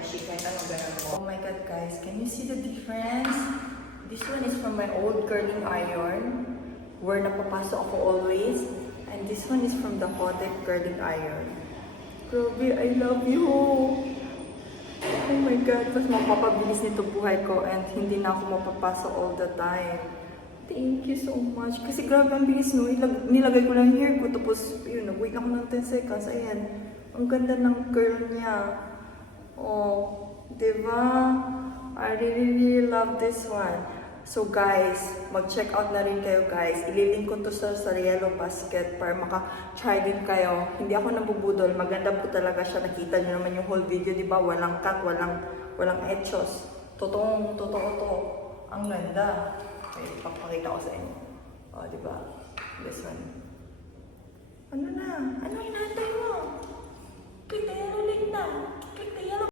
beshi, kahit anong ganun mo. Oh my God, guys, can you see the difference? This one is from my old curling iron, where napapasok ako always. And this one is from the Hotek curling iron. Grabe, I love you! Oh my God, mas mapapabilis nito buhay ko and hindi na ako mapapasok all the time. Thank you so much. Kasi grabe ang bilis no. Nilagay ko lang hair ko. Tapos, yun, nag-wait ako ng 10 seconds. Ayan. Ang ganda ng curl niya. Oh, diba? I really love this one. So guys, mag-check out na rin kayo guys. Ililink ko to sa Yellow Basket para maka-try din kayo. Hindi ako nabubudol. Maganda po talaga siya. Nakita niyo naman yung whole video, diba? Walang cut, walang etchos. Totoo to. Ang ganda. Okay, papakita ko sa inyo. O, diba? This one. Ano na? Ano hinahantay mo? Click the yellow link na. Click the yellow